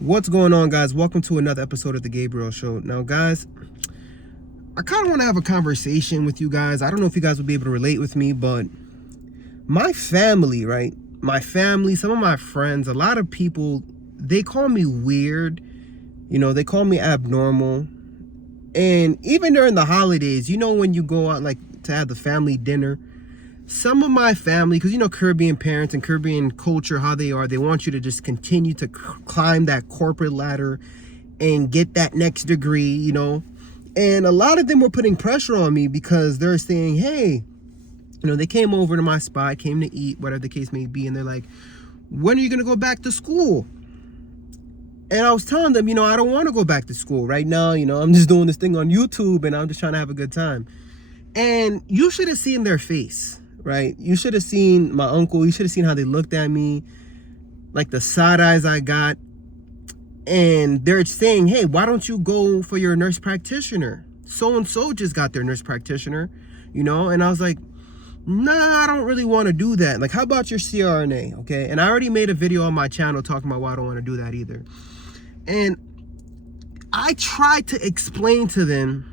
What's going on, guys? Welcome to another episode of the Gabriel Show. Now, guys, I kind of want to have a conversation with you guys. I don't know if you guys would be able to relate with me, but my family, right? My family, some of my friends, a lot of people, they call me weird. They call me abnormal. And even during the holidays, when you go out like to have the family dinner, some of my family, because Caribbean parents and Caribbean culture, how they are, they want you to just continue to climb that corporate ladder and get that next degree, and a lot of them were putting pressure on me because they're saying, hey, they came over to my spot, came to eat, whatever the case may be, and they're like, when are you going to go back to school? And I was telling them, I don't want to go back to school right now. I'm just doing this thing on YouTube and I'm just trying to have a good time. And you should have seen their face. Right? You should have seen my uncle. You should have seen how they looked at me, like the side eyes I got. And they're saying, hey, why don't you go for your nurse practitioner? So-and-so just got their nurse practitioner, And I was like, nah, I don't really want to do that. Like, how about your CRNA? Okay. And I already made a video on my channel talking about why I don't want to do that either. And I tried to explain to them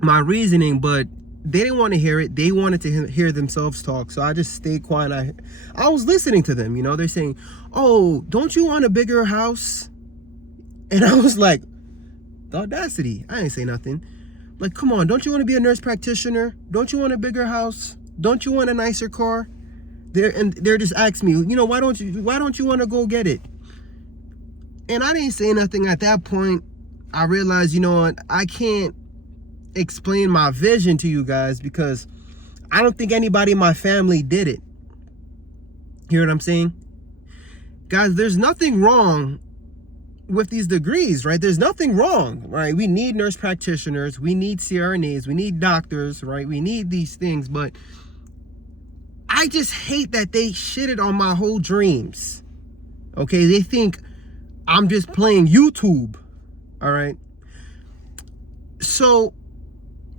my reasoning, but they didn't want to hear it. They wanted to hear themselves talk. So I just stayed quiet. I was listening to them. They're saying, oh, don't you want a bigger house? And I was like, the audacity. I ain't say nothing. Like, come on, don't you want to be a nurse practitioner? Don't you want a bigger house? Don't you want a nicer car? They're just asking me, why don't you want to go get it? And I didn't say nothing at that point. I realized, I can't explain my vision to you guys because I don't think anybody in my family did it. Hear what I'm saying? Guys, there's nothing wrong with these degrees, right? There's nothing wrong, right? We need nurse practitioners, we need CRNAs, we need doctors, right? We need these things, but I just hate that they shitted on my whole dreams. Okay, they think I'm just playing YouTube. All right. So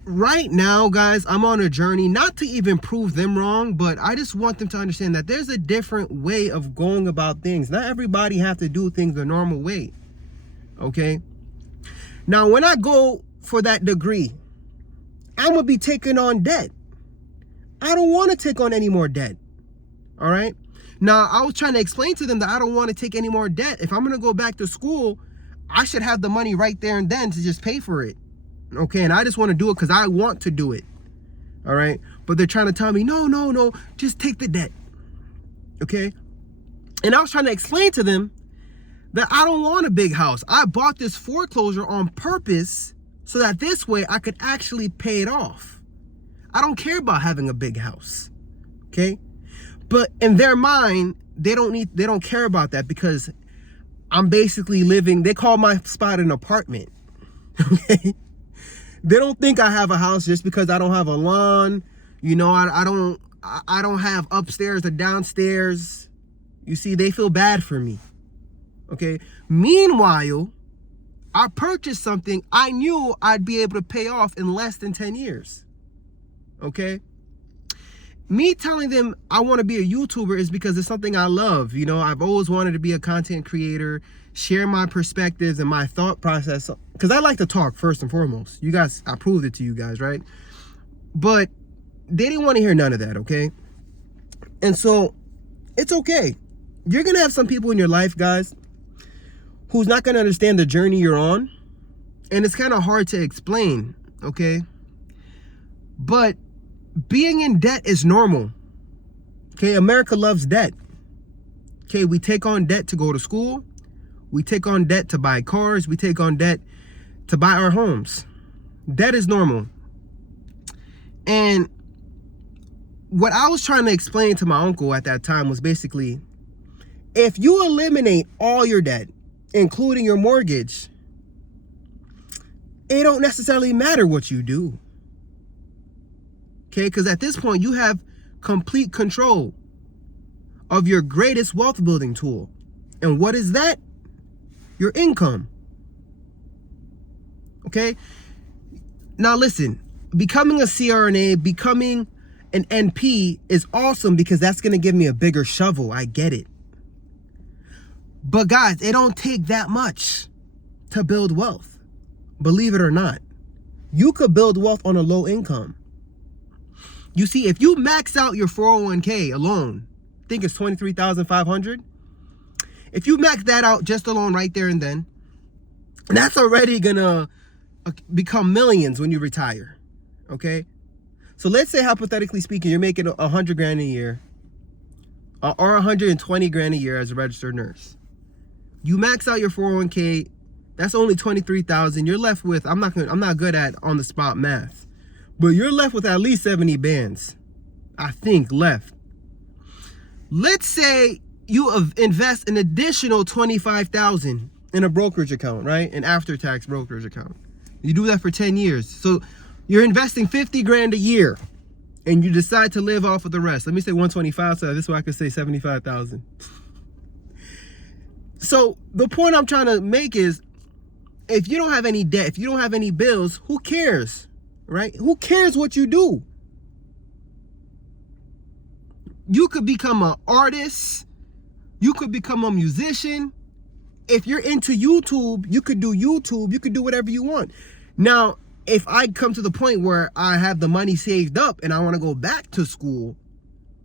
right now, guys, I'm on a journey not to even prove them wrong, but I just want them to understand that there's a different way of going about things. Not everybody have to do things the normal way. Okay. Now, when I go for that degree, I'm going to be taking on debt. I don't want to take on any more debt. All right. Now, I was trying to explain to them that I don't want to take any more debt. If I'm going to go back to school, I should have the money right there and then to just pay for it. Okay, and I just want to do it because I want to do it. All right, but they're trying to tell me, no, just take the debt. Okay, and I was trying to explain to them that I don't want a big house. I bought this foreclosure on purpose so that this way I could actually pay it off. I don't care about having a big house. Okay, but in their mind, they don't care about that because I'm basically living. They call my spot an apartment. Okay. They don't think I have a house just because I don't have a lawn. I don't have upstairs or downstairs. You see, they feel bad for me. Okay. Meanwhile, I purchased something I knew I'd be able to pay off in less than 10 years. Okay. Me telling them I want to be a YouTuber is because it's something I love. I've always wanted to be a content creator, share my perspectives and my thought process, because I like to talk first and foremost. You guys, I proved it to you guys, right? But they didn't want to hear none of that, okay? And so it's okay. You're going to have some people in your life, guys, who's not going to understand the journey you're on. And it's kind of hard to explain, okay? But being in debt is normal. Okay, America loves debt. Okay, we take on debt to go to school. We take on debt to buy cars. We take on debt to buy our homes. Debt is normal. And what I was trying to explain to my uncle at that time was basically, if you eliminate all your debt, including your mortgage, it don't necessarily matter what you do. Okay, because at this point, you have complete control of your greatest wealth building tool. And what is that? Your income. Okay? Now listen, becoming a CRNA, becoming an NP is awesome because that's going to give me a bigger shovel. I get it. But guys, it don't take that much to build wealth. Believe it or not. You could build wealth on a low income. You see, if you max out your 401k alone, I think it's $23,500. If you max that out just alone right there and then, that's already gonna become millions when you retire. Okay? So let's say, hypothetically speaking, you're making 100 grand a year, or 120 grand a year as a registered nurse. You max out your 401k, that's only 23,000. You're left with, I'm not good at on the spot math, but you're left with at least 70 bands, I think, left. Let's say you invest an additional 25,000 in a brokerage account, right? An after-tax brokerage account. You do that for 10 years. So you're investing 50 grand a year, and you decide to live off of the rest. Let me say 125, so this way I can say 75,000. So the point I'm trying to make is, if you don't have any debt, if you don't have any bills, who cares, right? Who cares what you do? You could become an artist. You could become a musician. If you're into YouTube, you could do YouTube. You could do whatever you want. Now, if I come to the point where I have the money saved up and I want to go back to school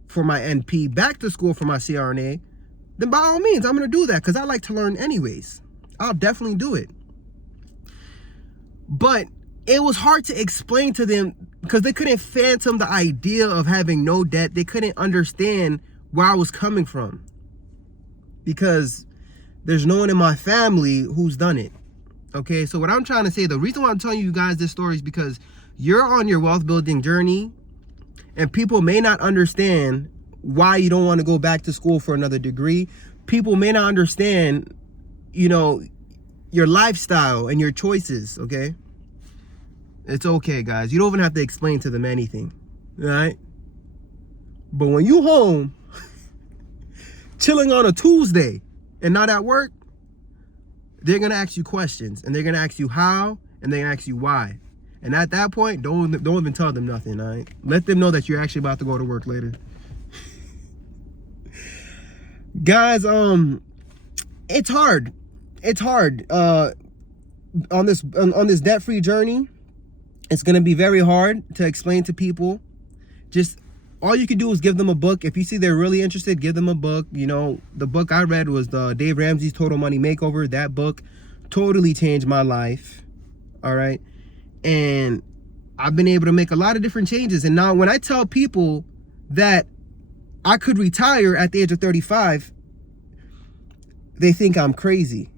for my NP, back to school for my CRNA, then by all means, I'm going to do that because I like to learn anyways. I'll definitely do it. But it was hard to explain to them because they couldn't fathom the idea of having no debt. They couldn't understand where I was coming from because there's no one in my family who's done it. Okay, so what I'm trying to say, the reason why I'm telling you guys this story is because you're on your wealth building journey and people may not understand why you don't want to go back to school for another degree. People may not understand, your lifestyle and your choices, okay? It's okay, guys. You don't even have to explain to them anything, all right? But when you home, chilling on a Tuesday and not at work, they're going to ask you questions, and they're going to ask you how, and they're going to ask you why. And at that point, don't even tell them nothing, all right? Let them know that you're actually about to go to work later. Guys, it's hard. It's hard. On this debt-free journey, it's going to be very hard to explain to people. Just all you can do is give them a book. If you see they're really interested, give them a book. The book I read was Dave Ramsey's Total Money Makeover. That book totally changed my life. All right. And I've been able to make a lot of different changes. And now when I tell people that I could retire at the age of 35, they think I'm crazy.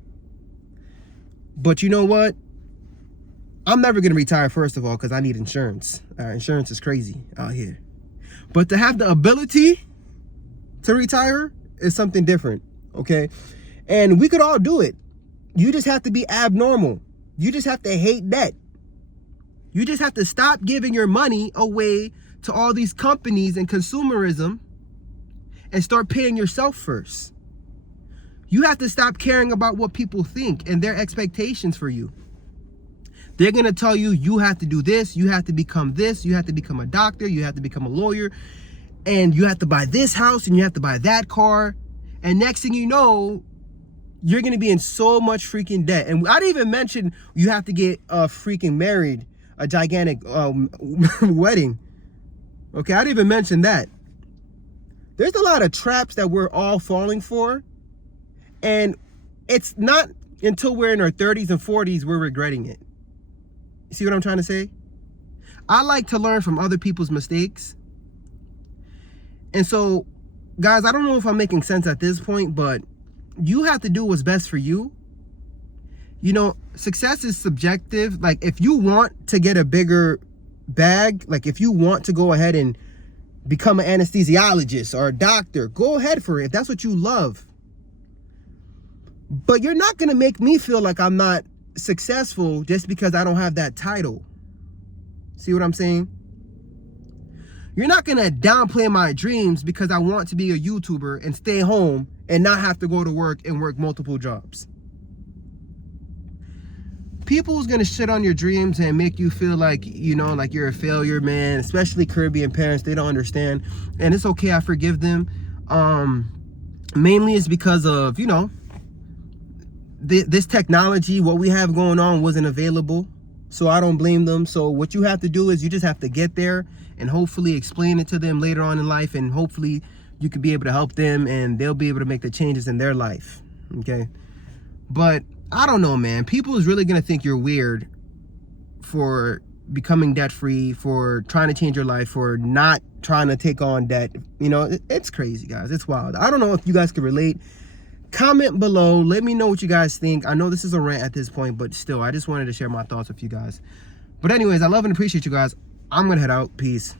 But you know what? I'm never going to retire, first of all, because I need insurance. Insurance is crazy out here. But to have the ability to retire is something different, okay? And we could all do it. You just have to be abnormal. You just have to hate debt. You just have to stop giving your money away to all these companies and consumerism and start paying yourself first. You have to stop caring about what people think and their expectations for you. They're going to tell you, you have to do this, you have to become this, you have to become a doctor, you have to become a lawyer, and you have to buy this house and you have to buy that car. And next thing you know, you're going to be in so much freaking debt. And I didn't even mention you have to get freaking married, a gigantic wedding. Okay, I didn't even mention that. There's a lot of traps that we're all falling for. And it's not until we're in our 30s and 40s we're regretting it. You see what I'm trying to say? I like to learn from other people's mistakes. And so, guys, I don't know if I'm making sense at this point, but you have to do what's best for you. Success is subjective. Like, if you want to get a bigger bag, like if you want to go ahead and become an anesthesiologist or a doctor, go ahead for it if that's what you love. But you're not going to make me feel like I'm not successful just because I don't have that title. See what I'm saying? You're not going to downplay my dreams because I want to be a YouTuber and stay home and not have to go to work and work multiple jobs. People who's going to shit on your dreams and make you feel like, like you're a failure, man, especially Caribbean parents, they don't understand. And it's okay, I forgive them. Mainly it's because of, this technology, what we have going on, wasn't available. So I don't blame them. So what you have to do is you just have to get there and hopefully explain it to them later on in life, and hopefully you could be able to help them and they'll be able to make the changes in their life. Okay. But I don't know, man. People is really going to think you're weird for becoming debt free, for trying to change your life, for not trying to take on debt. You know, it's crazy, guys. It's wild. I don't know if you guys can relate. Comment below. Let me know what you guys think. I know this is a rant at this point, but still, I just wanted to share my thoughts with you guys. But anyways, I love and appreciate you guys. I'm going to head out. Peace.